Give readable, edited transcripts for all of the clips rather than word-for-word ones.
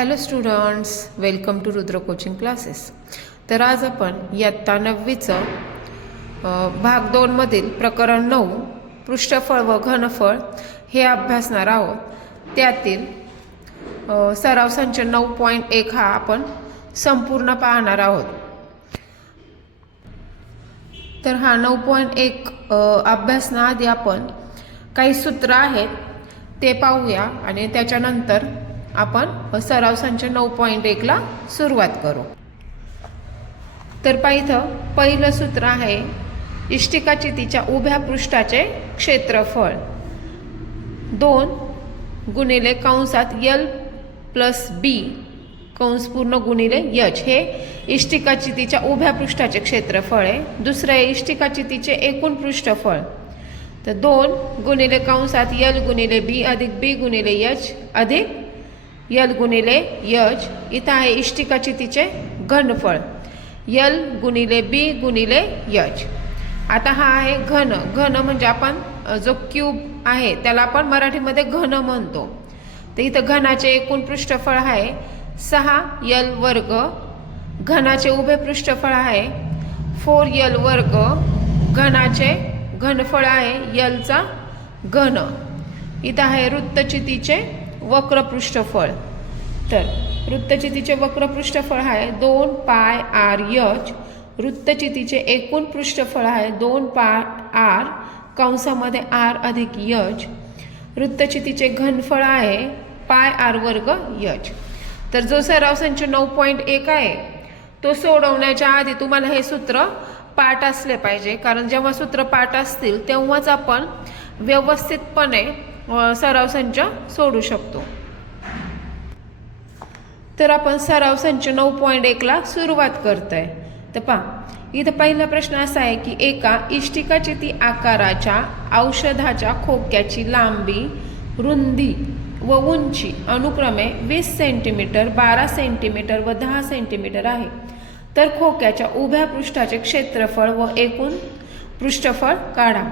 Hello students, welcome to Rudra coaching classes. तर आज आपण इयत्ता 9वीचं भाग 2मधील प्रकरण 9 पृष्ठफळ व घनफळ हे अभ्यासणार आहोत. त्यातील सराव संच 9.1 हा आपण संपूर्ण पाहणार आहोत. तर हा 9.1 अभ्यासण्याआधी आपण काही सूत्र आहेत ते पाहूया आणि त्याच्यानंतर आपण सराव संच 9.1 ला सुरुवात करू. तर इथं पहिलं सूत्र आहे इष्टिकाचितीच्या उभ्या पृष्ठाचे क्षेत्रफळ 2 गुणिले कंसात L प्लस B कंस पूर्ण गुणिले H हे इष्टिकाचितीच्या उभ्या पृष्ठाचे क्षेत्रफळ आहे. दुसरं आहे इष्टिकाचितीचे एकूण पृष्ठफळ. तर 2 गुणिले कंसात L गुणिले B अधिक B गुणिले H अधिक L गुणिले H. इथं आहे इष्टिकाचितीचे घनफळ L गुणिले B गुणिले H. आता हा आहे घन. घन म्हणजे आपण जो क्यूब आहे त्याला आपण मराठीमध्ये घन म्हणतो. तर इथं घनाचे एकूण पृष्ठफळ आहे 6L वर्ग. घनाचे उभे पृष्ठफळ आहे 4L वर्ग. घनाचे घनफळ आहे L चा घन. इथं आहे वृत्तचितीचे वक्र पृष्ठफळ. तर वृत्तचितीचे वक्र पृष्ठफळ आहे 2 पाय r h. वृत्तचितीचे एकूण पृष्ठफळ आहे 2 पाय r कंसामध्ये r अधिक h. वृत्तचितीचे घनफळ आहे पाय r वर्ग h. तर जो सराव संच 9.1 आहे तो सोडवण्याच्या आधी तुम्हाला हे सूत्र पाठ असले पाहिजे, कारण जेव्हा सूत्र पाठ असतील तेव्हाच आपण व्यवस्थितपणे सराव संच सोडू शकतो. तर आपण सराव संच 9.1 ला सुरुवात करतोय. तर पहा इथं पहिला प्रश्न असा आहे की एका इष्टिकाचिती आकाराच्या औषधाच्या खोक्याची लांबी, रुंदी व उंची अनुक्रमे 20 सेंटीमीटर, 12 सेंटीमीटर व 10 सेंटीमीटर आहे. तर खोक्याच्या उभ्या पृष्ठाचे क्षेत्रफळ व एकूण पृष्ठफळ काढा.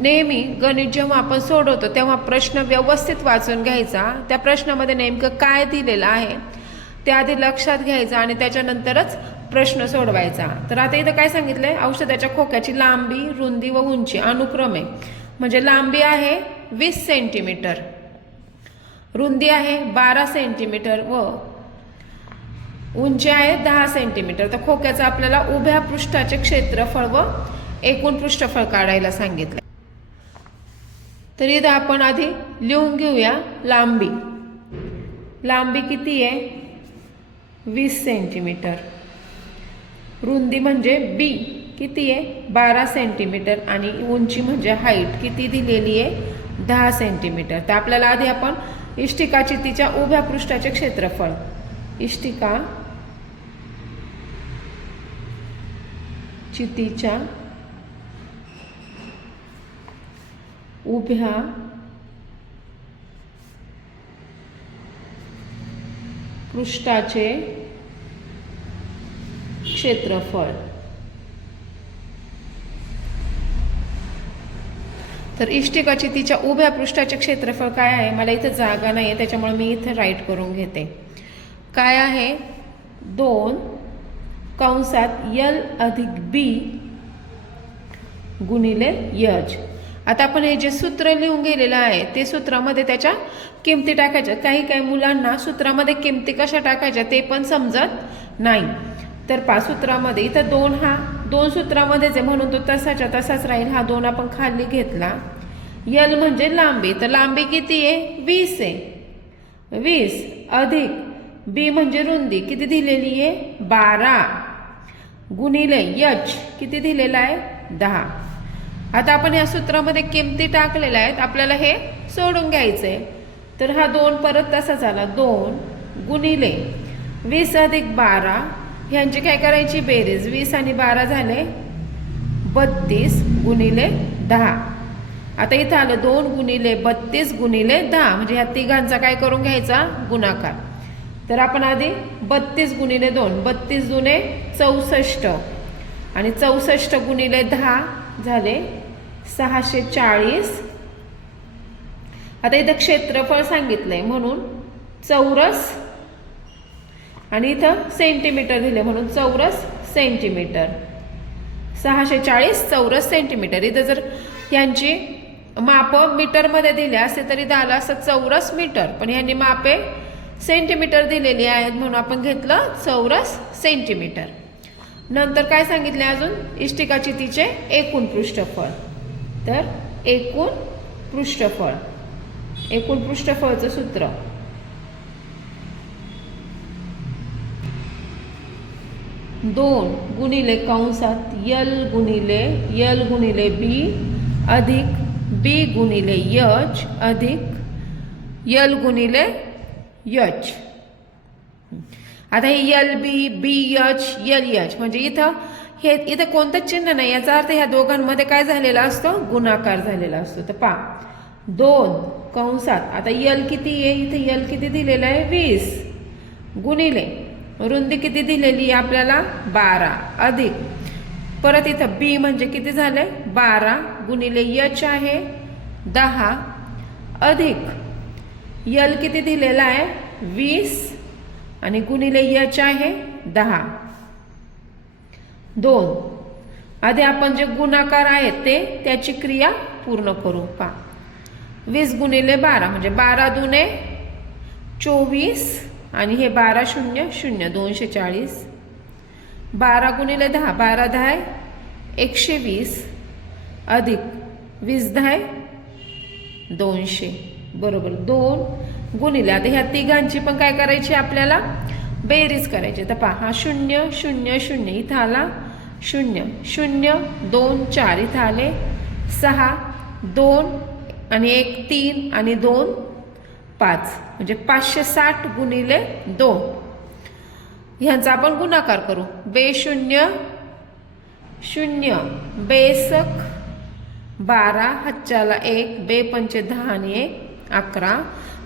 नेहमी गणित जेव्हा आपण सोडवतो तेव्हा प्रश्न व्यवस्थित वाचून घ्यायचा. त्या प्रश्नामध्ये नेमकं काय दिलेलं आहे ते आधी लक्षात घ्यायचं आणि त्याच्यानंतरच प्रश्न सोडवायचा. तर आता इथं काय सांगितलंय, औषधाच्या खोक्याची लांबी, रुंदी व उंची अनुक्रमे म्हणजे लांबी आहे 20 सेंटीमीटर, रुंदी आहे 12 सेंटीमीटर व उंची आहे 10 सेंटीमीटर. तर खोक्याचं आपल्याला उभ्या पृष्ठाचे क्षेत्रफळ व एकूण पृष्ठफळ काढायला सांगितलं. तर इथं आपण आधी लिहून घेऊया लांबी. लांबी किती आहे 20 सेंटीमीटर. रुंदी म्हणजे B किती आहे 12 सेंटीमीटर आणि उंची म्हणजे हाईट किती दिलेली आहे 10 सेंटीमीटर. तर आपल्याला आधी आपण इष्टिकाचितीच्या उभ्या पृष्ठाचे क्षेत्रफळ, इष्टिका चितीच्या उभ्या पृष्ठाचे क्षेत्रफळ. तर इष्टिकाचितीच्या उभ्या पृष्ठाचे क्षेत्रफळ काय आहे, मला इथं जागा नाही आहे त्याच्यामुळे मी इथं राईट करून घेते. काय आहे 2 कंसात L अधिक B गुणिले H. आता आपण हे जे सूत्र लिहून गेलेलं आहे ते सूत्रामध्ये त्याच्या किमती टाकायच्या. काही मुलांना सूत्रामध्ये किमती कशा टाकायच्या ते पण समजत नाही. तर सूत्रामध्ये इथं 2 हा 2 सूत्रामध्येच आहे म्हणून तो तसाच्या तसाच राहील. हा 2 आपण खाली घेतला. L म्हणजे लांबी, तर लांबी किती आहे 20 आहे. 20 अधिक B म्हणजे रुंदी किती दिलेली आहे 12 गुणिले H किती दिलेला आहे 10. आता आपण या सूत्रामध्ये किमती टाकलेल्या आहेत, आपल्याला हे सोडून घ्यायचंय. तर हा 2 परत तसा झाला 2 गुणिले 20 अधिक 12 ह्यांची काय करायची बेरीज. 20 आणि 12 झाले 32 गुणिले 10. आता इथं आलं 2 गुणिले 32 गुणिले 10 म्हणजे ह्या तिघांचा काय करून घ्यायचा गुणाकार. तर आपण आधी 32 गुणिले 2, 32 दुने 64 आणि 64 गुणिले 10 झाले 640. आता इथं क्षेत्रफळ सांगितलंय म्हणून चौरस आणि इथं सेंटीमीटर दिले म्हणून चौरस सेंटीमीटर. 640 चौरस सेंटीमीटर. इथं जर यांची माप मीटरमध्ये दिले असते तरी झालं असं चौरस मीटर, पण यांनी मापे सेंटीमीटर दिलेली आहेत म्हणून आपण घेतलं चौरस सेंटीमीटर. नंतर काय सांगितले अजून, इष्टिकाचितीचे एकूण पृष्ठफळ. तर एकूण पृष्ठफळ, एकूण पृष्ठफळचं सूत्र 2 गुणिले कंसात यल गुणिले बी अधिक बी गुणिले यच अधिक यल गुणिले यच. आता हे यल बी बी यच यल यच म्हणजे इथं कोणतंच चिन्ह नाही, याचा अर्थ ह्या दोघांमध्ये काय झालेला असतो, गुणाकार झालेला असतो. तर पहा 2 कंसात आता यल किती आहे, इथे यल किती दिलेलं आहे 20 गुणिले रुंदी किती दिलेली आहे आपल्याला 12 अधिक परत इथं बी म्हणजे किती झाले 12 गुणिले यच आहे 10 अधिक यल किती दिलेला आहे 20 आणि गुणिले यच आहे 10. 2 आधी आपण जे गुणाकार आहेत त्याची क्रिया पूर्ण करू. पहा 20 गुणिले 12 म्हणजे 12 दुने 24 आणि हे 12 शून्य शून्य 240. 12 गुणिले 10 12 10 120 अधिक 20 10 200 बरोबर. 2 गुणिले आता ह्या तिघांची पण काय करायची आपल्याला बेरीज करायची. तर पहा हा 0 0 0 इथं आला 0 0 2 4 इथं आले 6 2 आणि 1 3 आणि 2 5 म्हणजे 560 गुणिले 2 ह्यांचा आपण गुणाकार करू. बे 0 0 बेसक 12 हातच्याला 1 बे पंचे 10 आणि 1 11.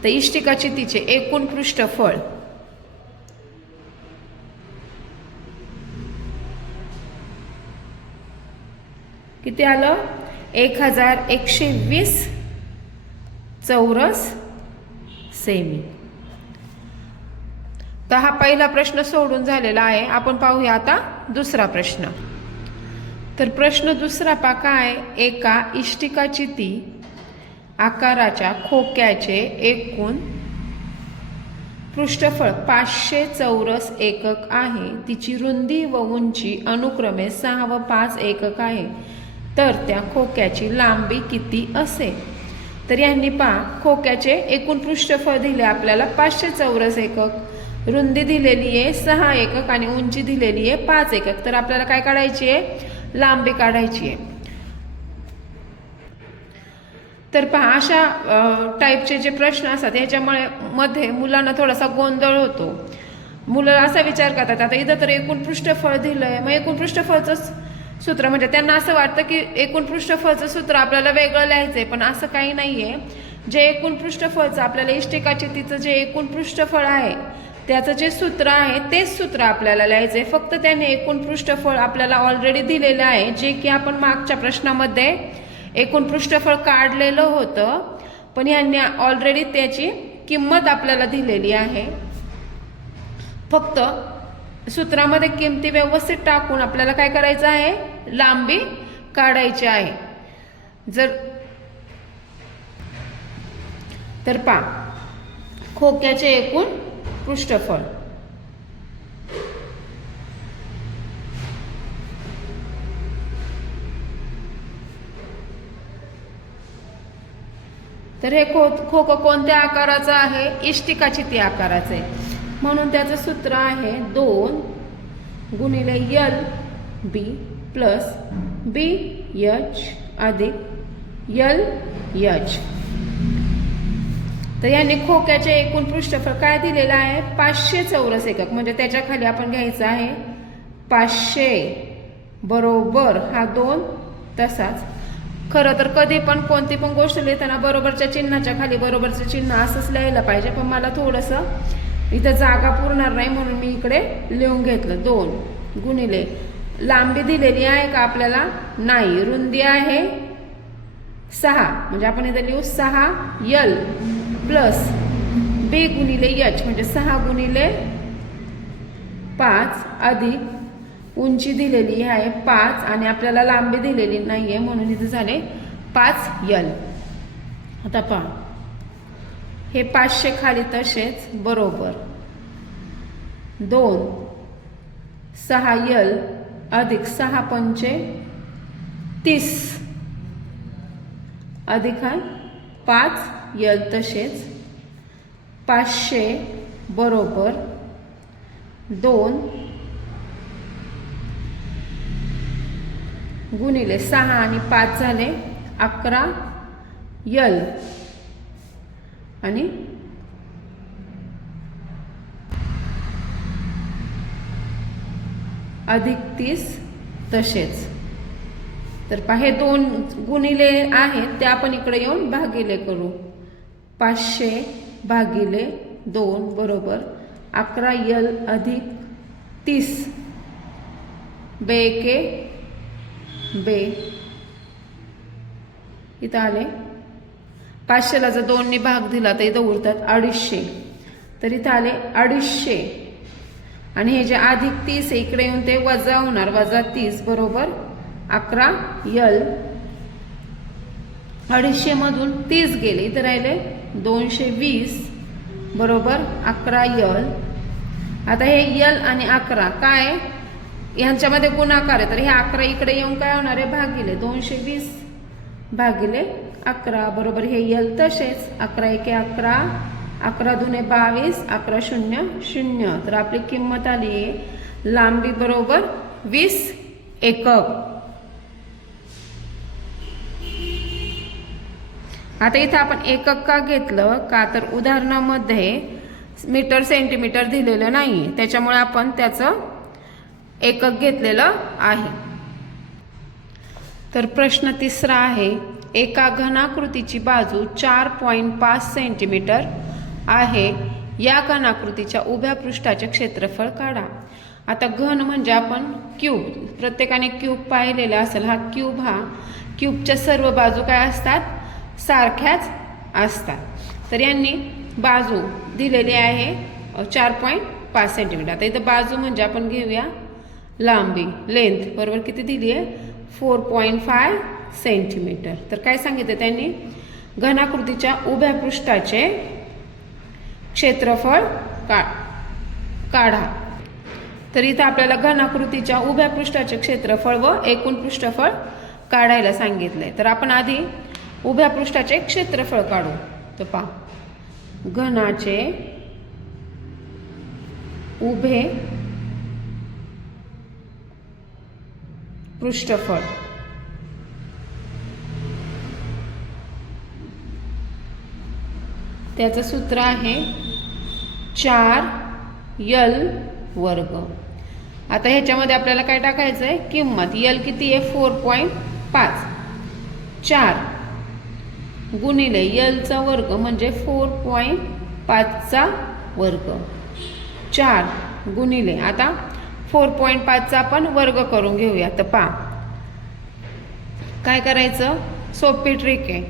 तर इष्टिकाचितीचे एकूण पृष्ठफळ किती आलं 1120 चौरस सेमी. तर हा पहिला प्रश्न सोडून झालेला आहे. आपण पाहूया आता दुसरा प्रश्न. तर प्रश्न दुसरा पहा काय, एका इष्टिकाचिती आकाराच्या खोक्याचे एकूण पृष्ठफळ 500 चौरस एकक आहे. तिची रुंदी व उंची अनुक्रमे 6 व 5 एकक आहे. तर त्या खोक्याची लांबी किती असेल. तर यांनी पहा खोक्याचे एकूण पृष्ठफळ दिले आपल्याला 500 चौरस एकक, रुंदी दिलेली आहे 6 एकक आणि उंची दिलेली आहे 5 एकक. तर आपल्याला काय काढायची आहे, लांबी काढायची आहे. तर पहा अशा टाईपचे जे प्रश्न असतात ह्याच्यामुळे मध्ये मुलांना थोडासा गोंधळ होतो. मुलं असा विचार करतात आता इथं तर एकूण पृष्ठफळ दिलंय मग एकूण पृष्ठफळचं सूत्र म्हणजे त्यांना असं वाटतं की एकूण पृष्ठफळचं सूत्र आपल्याला वेगळं लिहायचंय, पण असं काही नाहीये. जे एकूण पृष्ठफळचं आपल्याला इष्टिकाचितीचं जे एकूण पृष्ठफळ आहे त्याचं जे सूत्र आहे तेच सूत्र आपल्याला लिहायचंय. फक्त त्याने एकूण पृष्ठफळ आपल्याला ऑलरेडी दिलेलं आहे, जे की आपण मागच्या प्रश्नामध्ये एकूण पृष्ठफळ काढलेलं होतं, पण यांनी ऑलरेडी त्याची किंमत आपल्याला दिलेली आहे. फक्त सूत्रामध्ये किमती व्यवस्थित टाकून आपल्याला काय करायचं आहे, लांबी काढायची आहे. तर पहा खोक्याचे एकूण पृष्ठफळ तर हे खोकं कोणत्या आकाराचं आहे, इष्टिकाचिती आकाराचं आहे म्हणून त्याचं सूत्र आहे 2 गुणिले यल बी प्लस बी यच अधिक यल यच. तर याने खोक्याचे एकूण पृष्ठफळ काय दिलेलं आहे 500 चौरस एकक, म्हणजे त्याच्या खाली आपण घ्यायचं आहे 500 बरोबर हा 2 तसाच. खरं तर कधी पण कोणती पण गोष्ट लिहिताना बरोबरच्या चिन्हाच्या खाली बरोबरचं चिन्ह असंच लिहायला पाहिजे, पण मला थोडंसं इथं जागा पुरणार नाही म्हणून मी इकडे लिहून घेतलं. 2 गुणिले लांबी दिलेली आहे का आपल्याला, नाही, रुंदी आहे 6 म्हणजे आपण इथं लिहू 6 यल प्लस बी गुणिले यच म्हणजे 6 गुणिले 5 अधिक उंची दिलेली आहे 5 आणि आपल्याला लांबी दिलेली नाही आहे म्हणून इथे झाले 5L. आता पहा हे 500 खाली तसेच बरोबर 2 6L अधिक 6 पंचे 30 अधिक आहे 5L तसेच 500 बरोबर 2 गुणिले 6 आणि 5 झाले 11L आणि अधिक 30 तसेच. तर पहा हे 2 गुणिले आहेत ते आपण इकडे येऊन भागिले करू. 500 भागिले 2 बरोबर 11L अधिक 30 बेके बे. इथं आले 500ला जर 2 ने भाग दिला तर इथं उरतात 250. तर इथं आले 250 आणि हे जे अधिक 30 इकडे येऊन ते वजा होणार वजा 30 बरोबर 11L. 250 मधून 30 गेले इथं राहिले 220 बरोबर 11L. आता हे L आणि 11 काय यांच्यामध्ये गुणाकार आहे तर हे 11 इकडे येऊन काय होणार आहे भागिले 220 भागिले 11 बरोबर हे L तसेच 11 एके 11 11 दुने 22 11 शून्य 0. तर आपली किंमत आली आहे लांबी बरोबर 20 एकक. आता इथं आपण एकक का घेतलं का तर उदाहरणामध्ये मीटर सेंटीमीटर दिलेलं नाही त्याच्यामुळे आपण त्याचं एकक घेतलेलं आहे. तर प्रश्न 3 आहे एका घनाकृतीची बाजू 4.5 सेंटीमीटर आहे या घनाकृतीच्या उभ्या पृष्ठाचे क्षेत्रफळ काढा. आता घन म्हणजे आपण क्यूब प्रत्येकाने क्यूब पाहिलेला असेल. हा क्यूबच्या सर्व बाजू काय असतात सारख्याच असतात. तर यांनी बाजू दिलेली आहे 4.5 सेंटीमीटर. आता इथं बाजू म्हणजे आपण घेऊया लांबी लेंथ बरोबर किती दिली आहे 4.5 सेंटीमीटर. तर काय सांगितलं त्यांनी घनाकृतीच्या उभ्या पृष्ठाचे क्षेत्रफळ काढा. तर इथं आपल्याला घनाकृतीच्या उभ्या पृष्ठाचे क्षेत्रफळ व एकूण पृष्ठफळ काढायला सांगितलंय. तर आपण आधी उभ्या पृष्ठाचे क्षेत्रफळ काढू. तर पहा घनाचे उभे पृष्ठफळ त्याचं सूत्र आहे 4L वर्ग. आता ह्याच्यामध्ये आपल्याला काय टाकायचं आहे किंमत L किती आहे 4.5 4 गुणिले L चा वर्ग म्हणजे 4.5 चा वर्ग 4 गुणिले आता 4.5 चा आपण वर्ग करून घेऊया. तर पहा काय करायचं सोपी ट्रिक आहे.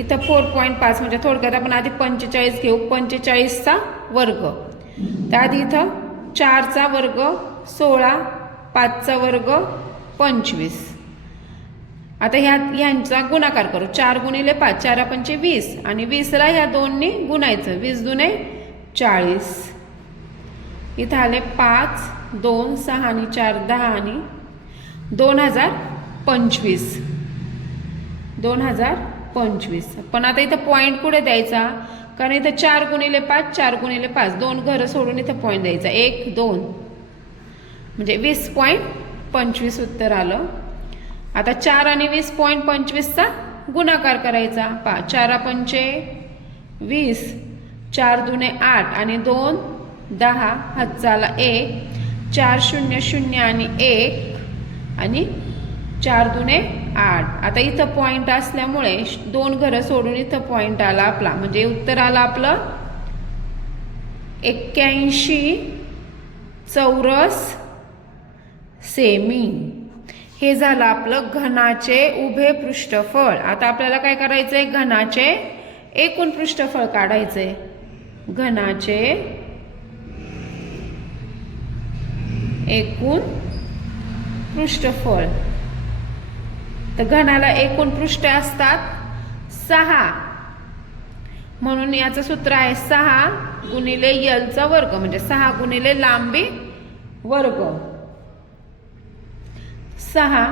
इथं 4.5 म्हणजे थोडक्यात आपण आधी 45 घेऊ 45 चा वर्ग. तर आधी इथं 4 चा वर्ग 16 5 चा वर्ग 25. आता ह्यांचा गुणाकार करू 4 गुणिले 5 4 पंचे 20 आणि 20 ला ह्या 2 ने गुणायचं 20 दुने 40. इथं आले 5 2 6 आणि 4 10 आणि 2025 2025. पण आता इथं पॉईंट कुठे द्यायचा कारण इथं 4 गुणिले 5 4 गुणिले 5 2 घरं सोडून इथं पॉईंट द्यायचा 1 2 म्हणजे 20.25 उत्तर आलं. आता 4 आणि 20.25 चा गुणाकार करायचा. 4 पंचे 20 4 दुने 8 आणि 2 10 हातचाला 1 4 0 0 आणि 1 आणि 4 दुने 8. आता इथं पॉईंट असल्यामुळे 2 घरं सोडून इथं पॉईंट आला आपला म्हणजे उत्तर आलं आपलं 81 चौरस सेमी. हे झालं आपलं घनाचे उभे पृष्ठफळ. आता आपल्याला काय करायचंय घनाचे एकूण पृष्ठफळ काढायचंय. घनाचे एकूण पृष्ठफळ. तर घनाला एकूण पृष्ठे असतात 6, म्हणून याचं सूत्र आहे 6 गुणिले यलचा वर्ग, म्हणजे 6 गुणिले लांबी वर्ग 6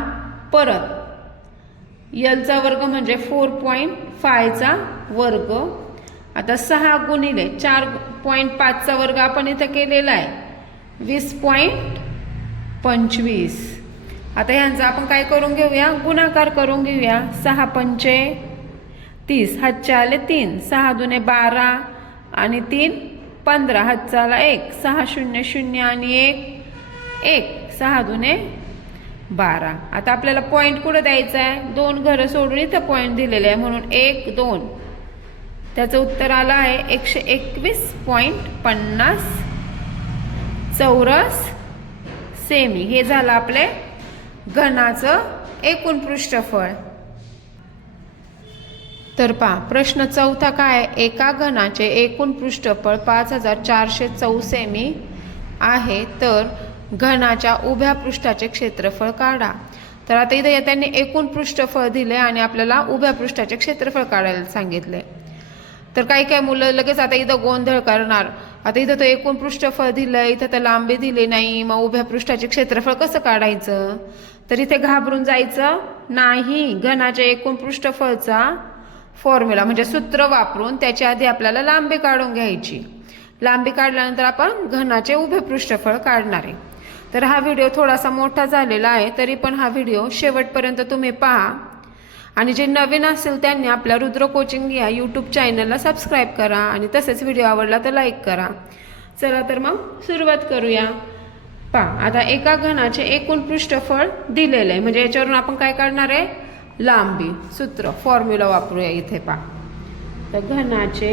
परत यलचा वर्ग म्हणजे 4.5चा वर्ग. आता 6 गुणिले 4.5चा वर्ग आपण इथं केलेला आहे 20.25. आता ह्यांचा आपण काय करून घेऊया, गुणाकार करून घेऊया. 6 पंचे 30, हातचे आले 3, 6 दुने 12 आणि 3 15, हातचा आला 1, 6 0 0 आणि 1 6 दुने 12. आता आपल्याला पॉईंट कुठं द्यायचा आहे, 2 घरं सोडून इथं पॉईंट दिलेले आहे, म्हणून 1 2. त्याचं उत्तर आलं आहे 121.50 चौरस सेमी. हे झालं आपले घनाचं एकूण पृष्ठफळ. तर पहा प्रश्न चौथा काय, एका घनाचे एकूण पृष्ठफळ 5400 चौसेमी आहे, तर घनाच्या उभ्या पृष्ठाचे क्षेत्रफळ काढा. तर आता इथे त्यांनी एकूण पृष्ठफळ दिले आणि आपल्याला उभ्या पृष्ठाचे क्षेत्रफळ काढायला सांगितले. तर काही काही मुलं लगेच आता इथं गोंधळ करणार, आता इथं तर एकूण पृष्ठफळ दिलं, इथं तर लांबी दिली नाही, मग उभ्या पृष्ठाचे क्षेत्रफळ कसं काढायचं. तर इथे घाबरून जायचं नाही. घनाच्या एकूण पृष्ठफळचा फॉर्म्युला म्हणजे सूत्र वापरून त्याच्या आधी आपल्याला लांबी काढून घ्यायची. लांबी काढल्यानंतर आपण घनाचे उभे पृष्ठफळ काढणार आहे. तर हा व्हिडिओ थोडासा मोठा झालेला आहे, तरी पण हा व्हिडिओ शेवटपर्यंत तुम्ही पहा. आणि जे नवीन असेल त्यांनी आपल्या रुद्र कोचिंग या यूट्यूब चॅनलला सबस्क्राईब करा आणि तसेच व्हिडिओ आवडला तर लाईक करा. चला तर मग सुरुवात करूया. पहा आता एका घनाचे एकूण पृष्ठफळ दिलेलं आहे, म्हणजे याच्यावरून आपण काय काढणार आहे, लांबी. सूत्र फॉर्म्युला वापरूया इथे. पहा तर घनाचे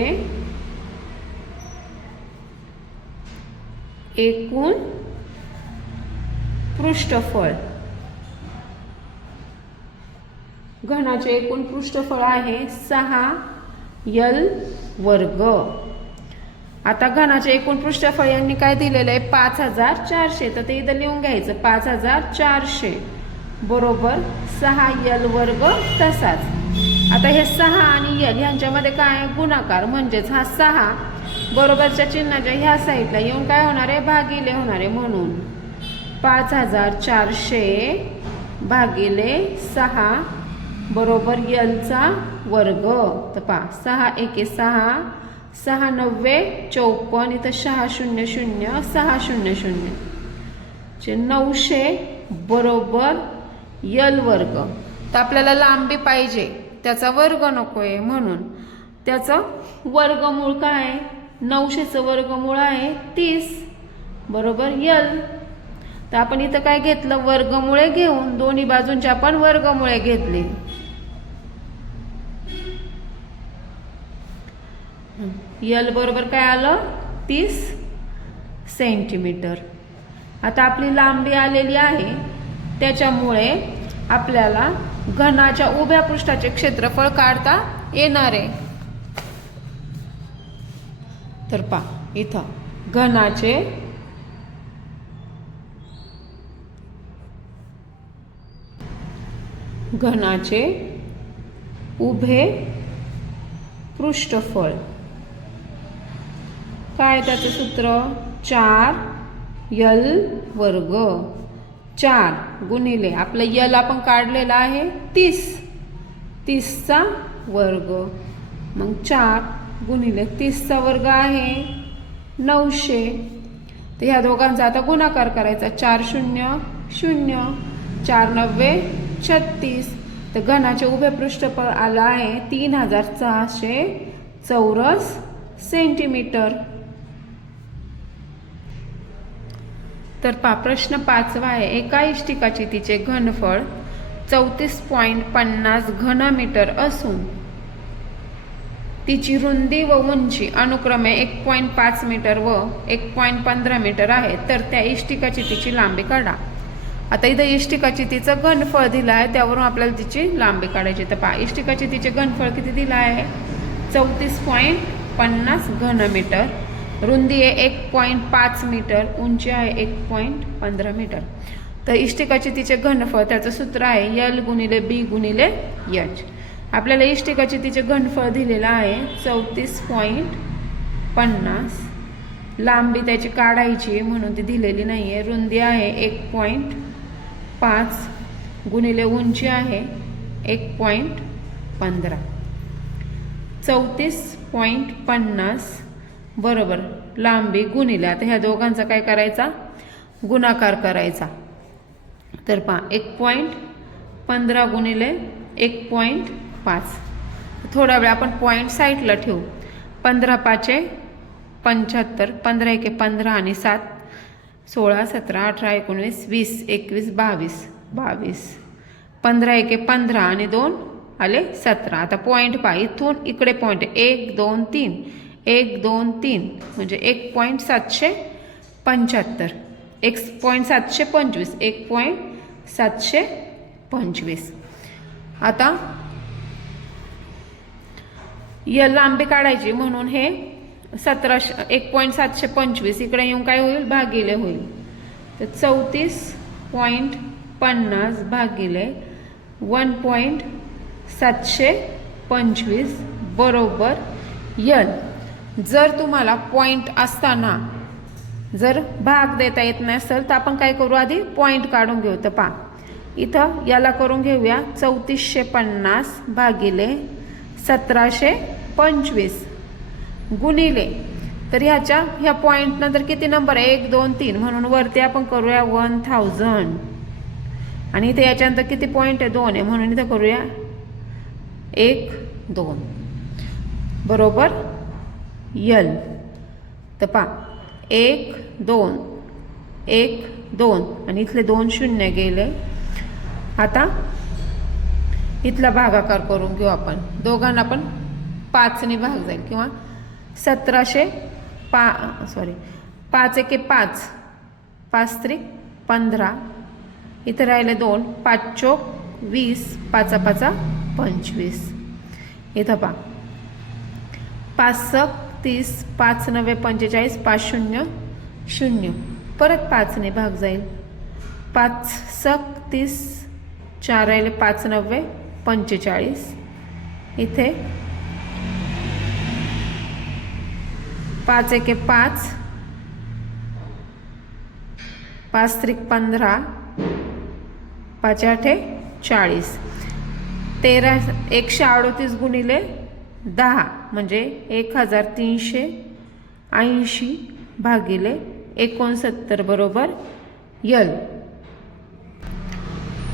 एकूण पृष्ठफळ, घनाचे एकूण पृष्ठफळ आहे 6l वर्ग. आता घनाचे एकूण पृष्ठफळ यांनी काय दिलेलं आहे 5400, तर ते इथं लिहून घ्यायचं 5400 बरोबर 6l वर्ग. तसाच आता हे 6 आणि l यांच्यामध्ये काय आहे गुणाकार, म्हणजेच हा 6 बरोबरच्या चिन्हाच्या ह्या साईडला येऊन काय होणार आहे भागिले होणार आहे, म्हणून 5400 भागिले 6 बरोबर यलचा वर्ग. तर पहा 6 1 6, 6 9 54, इथं 6 0 0 6 0 0 900 बरोबर यल वर्ग. तर आपल्याला लांबी पाहिजे, त्याचा वर्ग नको आहे, म्हणून त्याचं वर्गमूळ काय आहे, 900चं वर्गमूळ आहे 30 बरोबर यल. तर आपण इथं काय घेतलं, वर्गमुळे घेऊन दोन्ही बाजूंचे आपण वर्गमुळे घेतले. यल बरोबर काय आलं 30 सेंटीमीटर. आता आपली लांबी आलेली आहे, त्याच्यामुळे आपल्याला घनाच्या उभ्या पृष्ठाचे क्षेत्रफळ काढता येणार आहे. तर पहा इथं घनाचे उभे पृष्ठफळ काय, त्याचं सूत्र 4l वर्ग. 4 गुणिले आपलं यल आपण काढलेला आहे 30चा वर्ग, मग 4 गुणिले 30चा वर्ग आहे 900. तर ह्या दोघांचा आता गुणाकार करायचा, 4 0 0 4 9 36. तर घनाचे उभे पृष्ठफळ आलं आहे 3600 चौरस सेंटीमीटर. तर पहा प्रश्न 5वा आहे, एका इष्टिकाची तिचे घनफळ 34.50 घनमीटर असून तिची रुंदी व उंची अनुक्रमे 1.5 मीटर व 1.15 मीटर आहे, तर त्या इष्टिकाची तिची लांबी काढा. आता इथं इष्टिकाची तिचं घनफळ दिलं आहे, त्यावरून आपल्याला तिची लांबी काढायची. तर पहा इष्टिकाची तिचे घनफळ किती दिलं आहे 34.50 घनमीटर. रुंदी आहे 1.5 मीटर, उंची आहे 1.15 मीटर. तर इष्टिकाचे तिचे घनफळ त्याचं सूत्र आहे L गुणिले B गुणिले H. आपल्याला इष्टिकाचे तिचे घनफळ दिलेलं आहे 34.50. लांबी त्याची काढायची म्हणून ती दिलेली नाही आहे. रुंदी आहे 1.5 गुणिले उंची आहे 1.15. 34.50 बरोबर लांबी गुणिले, आता ह्या दोघांचा काय करायचा, गुणाकार करायचा. तर पहा 1.15 गुणिले 1.5. थोडा वेळ आपण पॉईंट साईडला ठेवू. 15 पाचे 75, 15 एके 15 आणि 7 16 17 18 19 20 21 22 22. 15 एके 15 आणि 2 आले 17. आता पॉईंट पहा, इथून इकडे पॉईंट 1 2 3 1 2 3 म्हणजे 1.725 1.725 1.725. आता या लांबी काढायची म्हणून हे 1.725 इकडे येऊन काय होईल, भागिले होईल. तर 34.50 भागिले 1.725 बरोबर L. जर तुम्हाला पॉईंट असताना जर भाग देता येत नसेल तर आपण काय करू, आधी पॉईंट काढून घेऊ. तर पहा इथं याला करून घेऊया 3450 भागिले 1725 गुणिले, तर ह्या पॉईंट नंतर किती नंबर 1 2 3 म्हणून वरती आपण करूया 1000 आणि इथे याच्यानंतर किती पॉईंट आहे 2 आहे म्हणून इथं करूया 1 2 बरोबर L. तर पहा 1 2 1 2 आणि इथले 2 शून्य गेले. आता इथला भागाकार करून घेऊ आपण. दोघांना पण 5 ने भाग जाईल किंवा 5 एके 5 5 त्रिक 15. इथे राहिले 2 5 चोक 20 5 5 25. इथं पहा 5 सक 30 5 9 45 5 0 0 परत 5 ने भाग जाईल. 5 सक 30 4 राहिले 5 9 45. इथे 5 एके 5 5 त्रिक 15 5 8 40. 138 गुणिले 10 म्हणजे 1380 भागिले 69 बरोबर L.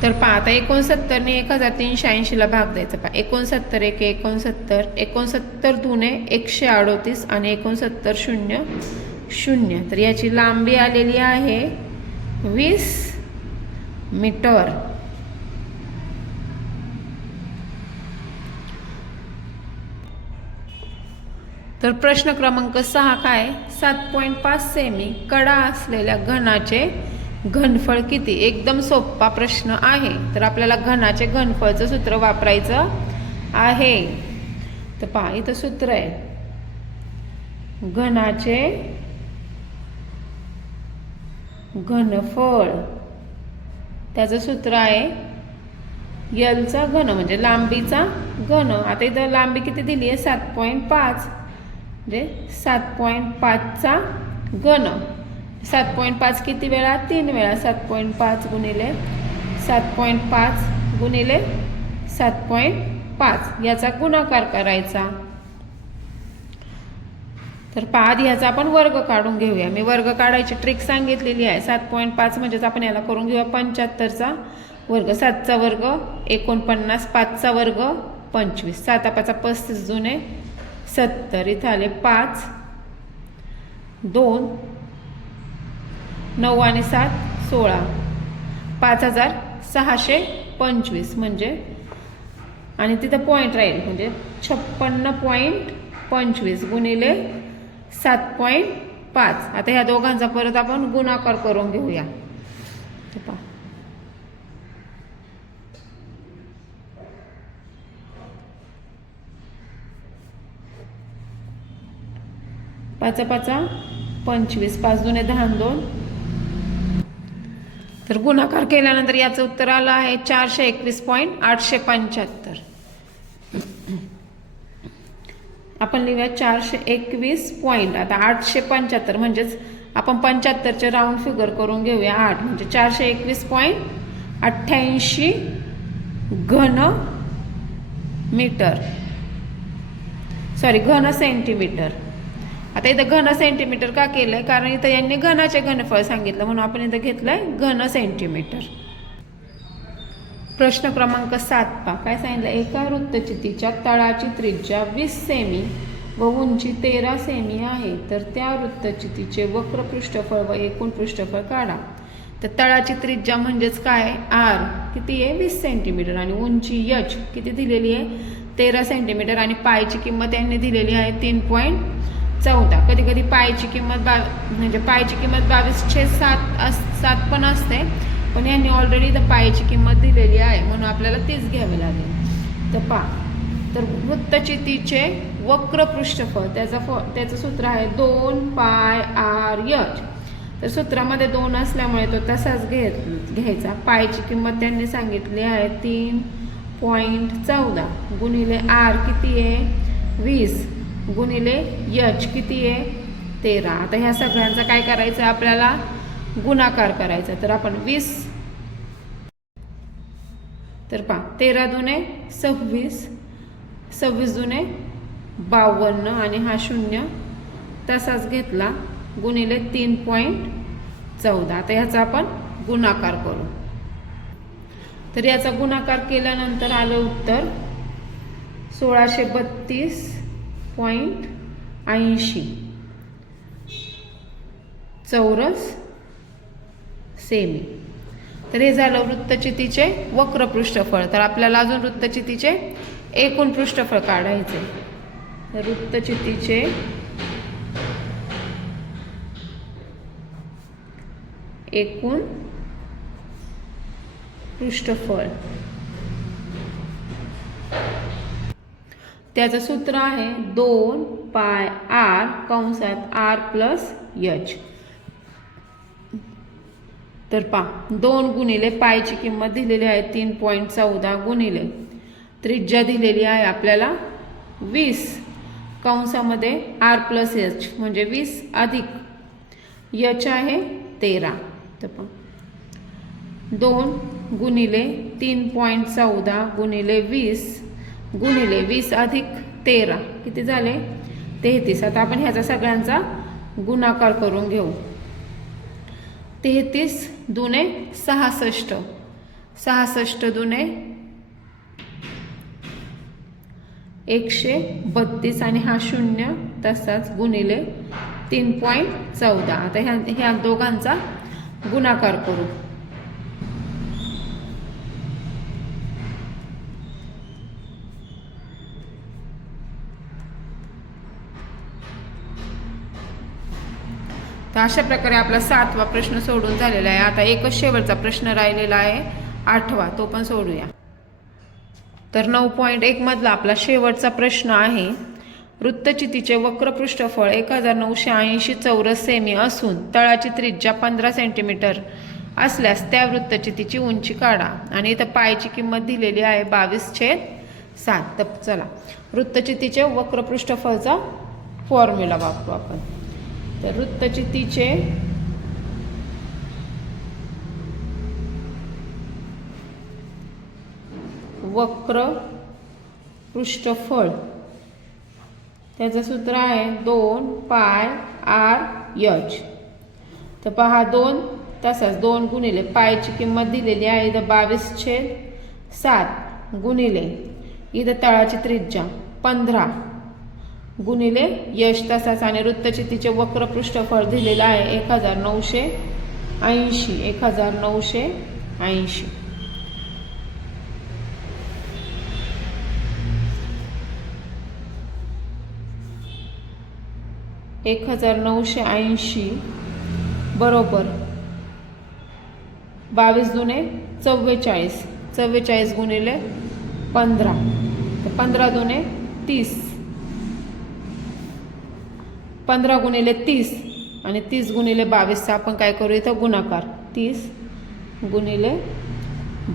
तर पहा आता 69 ने 1380 ला भाग द्यायचा. पहा 69 एके 69 69 दुने 138 आणि 69 शून्य 0. तर याची लांबी आलेली आहे 20 मीटर. तर प्रश्न क्रमांक 6 काय, 7.5 सेमी कडा असलेल्या घनाचे घनफळ किती. एकदम सोपा प्रश्न आहे. तर आपल्याला घनाचे घनफळचं सूत्र वापरायचं आहे. तर पहा इथं सूत्र आहे, घनाचे घनफळ त्याचं सूत्र आहे L चा घन म्हणजे लांबीचा घन. आता इथं लांबी किती दिली आहे 7.5 म्हणजे 7.5 चा घन. 7.5 किती वेळा 3 वेळा. 7.5 गुणिले 7.5 गुणिले 7.5 याचा गुणाकार करायचा. तर आधी ह्याचा आपण वर्ग काढून घेऊया. मी वर्ग काढायची ट्रिक सांगितलेली आहे. 7.5 म्हणजेच आपण याला करून घेऊया 75चा वर्ग. 7चा वर्ग 49, 5चा वर्ग 25, 7 5 35 जुने 70. इथं आले 5 2 9 आणि 7 16 5625 म्हणजे आणि तिथं पॉईंट राहील म्हणजे 56.25 गुणिले 7.5. आता ह्या दोघांचा परत आपण गुणाकार करून घेऊया. पहा पाचा पाचा 25, 5 दुने 10 आणि 2. तर गुणाकार केल्यानंतर याचं उत्तर आलं आहे 421.875. आपण लिहूया 421 पॉईंट. आता 875 म्हणजेच आपण 75चे राऊंड फिगर करून घेऊया. 8 म्हणजे 421.88 घन मीटर, सॉरी घन सेंटीमीटर. आता इथं घन सेंटीमीटर का केलंय? कारण इथं यांनी घनाचे घनफळ सांगितलं म्हणून आपण इथं घेतलंय घन सेंटीमीटर. प्रश्न क्रमांक 7 पहा. काय सांगितलं? एका वृत्तचितीच्या तळाची त्रिज्या 20 सेमी व उंची 13 सेमी आहे. तर त्या वृत्तचितीचे वक्र पृष्ठफळ व एकूण पृष्ठफळ काढा. तर तळाची त्रिज्या म्हणजेच काय? आर किती आहे? 20 सेंटीमीटर आणि उंची एच किती दिलेली आहे? 13 सेंटीमीटर आणि पायची किंमत यांनी दिलेली आहे 3.14. कधी कधी पायची किंमत म्हणजे पायची किंमत 22/7 पण असते, पण यांनी ऑलरेडी तर पायची किंमत दिलेली आहे म्हणून आपल्याला तीच घ्यावी लागेल. तर तर वृत्तचितीचे वक्र पृष्ठफळ त्याचं सूत्र आहे 2πr/h. तर सूत्रामध्ये 2 असल्यामुळे तो तसाच घ्यायचा. पायची किंमत त्यांनी सांगितली आहे 3.14 गुणिले आर किती आहे? 20 गुणिले एच किती आहे? 13. आता ह्या सगळ्यांचा काय करायचं? आपल्याला गुणाकार करायचा. तर आपण 20, तर पहा 13 दुने 26, 26 दुने 52 आणि हा 0 तसाच घेतला गुणिले 3.14. आता ह्याचा आपण गुणाकार करू. तर याचा गुणाकार केल्यानंतर आलं उत्तर 1632.80 चौरस सेमी. तर हे झालं वृत्तचितीचे वक्र पृष्ठफळ. तर आपल्याला अजून वृत्तचितीचे एकूण पृष्ठफळ काढायचे. तर वृत्तचितीचे एकूण पृष्ठफळ त्याचं सूत्र आहे 2πr कंसात r + h. तर पहा 2 गुणिले पायची किंमत दिलेली आहे 3.14 गुणिले त्रिज्या दिलेली आहे आपल्याला 20 कंसामध्ये r + h म्हणजे 20 अधिक h आहे 13. तर पहा 2 गुणिले 3.14 गुणिले 20 गुणिले 20 अधिक 13 किती झाले? 33. आता आपण ह्याचा सगळ्यांचा गुणाकार करून घेऊ. 33 दुने 66, 66 दुने 132 आणि हा 0 तसाच गुणिले 3.14. आता ह्या दोघांचा गुणाकार करू. तर अशा प्रकारे आपला 7वा प्रश्न सोडून झालेला आहे. आता एकच शेवटचा प्रश्न राहिलेला आहे 8वा, तो पण सोडूया. तर 9.1 मधला आपला शेवटचा प्रश्न आहे. वृत्तचितीचे वक्र पृष्ठफळ 1980 चौरस सेमी असून तळाची त्रिज्या 15 सेंटीमीटर असल्यास त्या वृत्तचितीची उंची काढा. आणि इथं पायची किंमत दिलेली आहे 22/7. तर चला वृत्तचितीचे वक्र पृष्ठफळचा फॉर्म्युला वापरू आपण. तर वृत्तचितीचे वक्र पृष्ठफळ त्याचं सूत्र आहे 2πr/h. तर पहा 2 तसाच 2 गुणिले पायची किंमत दिलेली आहे इथं 22/7 गुणिले इथं तळाची त्रिज्या 15 गुणिले यश तसाच आणि वृत्तचितीचे वक्र पृष्ठफळ दिलेलं आहे 1980. 1980 1980 बरोबर 22 दुने 44, 44 गुणिले 15, तर 15 दुने 30, 15 गुणिले 30 आणि 30 गुणिले 22चा आपण काय करू इथं गुणाकार. 30 गुणिले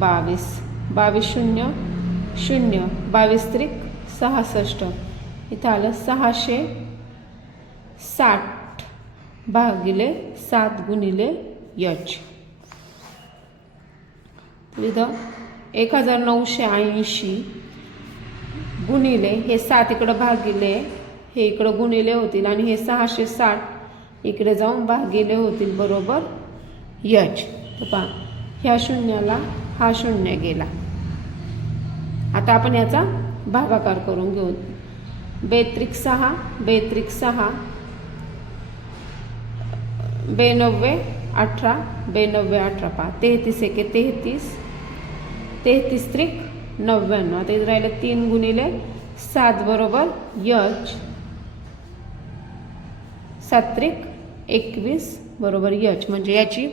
22, 22 शून्य शून्य, 22 त्रिक 66, इथं आलं 660 भागिले 7 गुणिले h. इथं 1980 गुणिले हे 7 इकडं भागिले, हे इकडं गुणिले होतील आणि हे 660 इकडे जाऊन भागिले होतील बरोबर h. तर पहा ह्या शून्याला हा शून्य गेला. आता आपण याचा भागाकार करून घेऊ. 2 6, 2 6, 92 18, 92 18 पहा 33 एके 33, 33 त्रिक 99. आता इथं राहिलं 3 गुणिले 7 बरोबर h, 7 त्रिक 21 बरोबर h. म्हणजे याची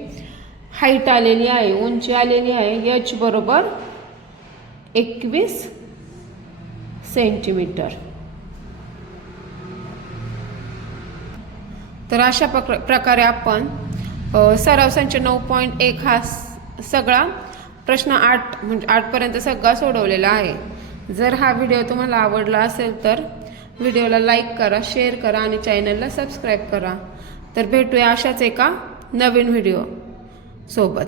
हाईट आलेली आहे, उंची आलेली आहे h बरोबर 21 सेंटीमीटर. तर अशा प्रकारे आपण सराव संच 9.1 हा सगळा प्रश्न 8 म्हणजे 8पर्यंत सगळा सोडवलेला आहे. जर हा व्हिडिओ तुम्हाला आवडला असेल तर व्हिडिओला लाईक करा, शेअर करा आणि चॅनलला सबस्क्राईब करा. तर भेटूया अशाच एका नवीन व्हिडिओ सोबत.